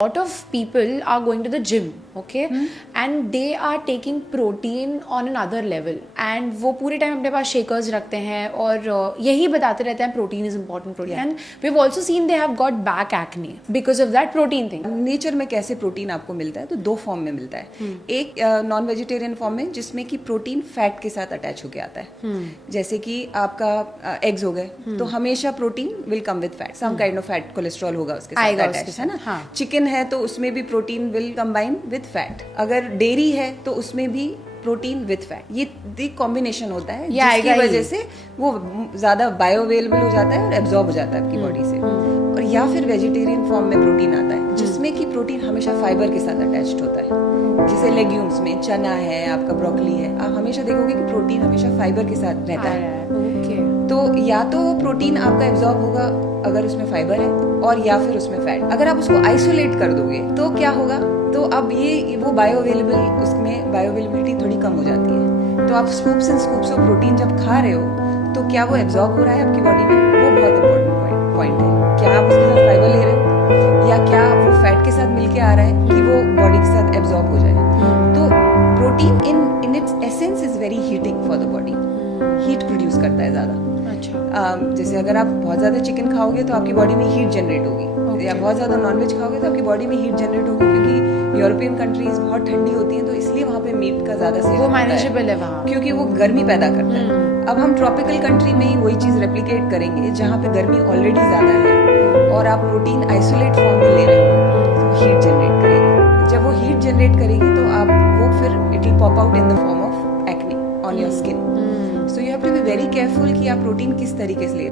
lot of people are going to the gym, okay, and they are taking protein on another level, and वो पूरे time अपने पास shakers रखते हैं और यही बताते रहते हैं protein is important, protein, and we've also seen they have got back acne because of that protein thing. Nature में कैसे प्रोटीन आपको मिलता है, तो दो फॉर्म में मिलता है। एक नॉन वेजिटेरियन फॉर्म में जिसमें कि प्रोटीन फैट के साथ अटैच होके आता है, जैसे कि आपका एग्स हो गए तो हमेशा protein will come with fat, some kind of fat cholesterol होगा उसके साथ अटैच, है ना। चिकन है तो उसमें भी protein will combine with fat, अगर डेयरी है तो उसमें भी प्रोटीन विद फैट, ये कॉम्बिनेशन होता है जिसकी वजह से वो ज्यादा बायो अवेलेबल हो जाता है और एब्जॉर्ब हो जाता है आपकी बॉडी से। और या फिर वेजिटेरियन फॉर्म में प्रोटीन आता है जिसमें कि प्रोटीन हमेशा फाइबर के साथ अटैच्ड होता है, जैसे लेग्यूम्स में चना है, आपका ब्रोकली है, आप हमेशा देखोगे कि प्रोटीन हमेशा फाइबर के साथ रहता है। तो या तो वो प्रोटीन आपका एब्जॉर्ब होगा अगर उसमें फाइबर है, और या फिर उसमें फैट। अगर आप उसको आइसोलेट कर दोगे तो क्या होगा, तो अब ये वो बायो अवेलेबल, उसमें बायो अवेलेबिलिटी थोड़ी कम हो जाती है। तो आप scoops and scoops of protein जब खा रहे हो तो क्या वो एब्जॉर्ब हो रहा है आपकी बॉडी में, वो बहुत इंपॉर्टेंट पॉइंट है। क्या आप उसके साथ फाइबर ले रहे हो या क्या वो फैट के साथ मिलके आ रहा है कि वो बॉडी के साथ एब्जॉर्ब हो जाए। तो protein in its essence is very heating for the body, heat produce करता है ज्यादा। जैसे अगर आप बहुत ज्यादा चिकन खाओगे तो आपकी बॉडी में हीट जनरेट होगी, या बहुत ज्यादा नॉनवेज खाओगे तो आपकी बॉडी में हीट जनरेट होगी, क्योंकि यूरोपियन कंट्रीज बहुत ठंडी होती हैं तो इसलिए वहाँ पे मीट का ज्यादा सेवन होता है, मैनेजेबल है वहाँ, क्योंकि वो गर्मी पैदा करता है। अब हम ट्रॉपिकल कंट्री में ही वही चीज रेप्लिकेट करेंगे जहाँ पे गर्मी ऑलरेडी ज्यादा है और आप प्रोटीन आइसोलेट फॉर्म में ले रहे हो तो हीट जनरेट करेगी। जब वो हीट जनरेट करेगी तो आप वो फिर it will pop out in the form of acne on your skin. So you have to be very careful कि आप प्रोटीन किस तरीके से ले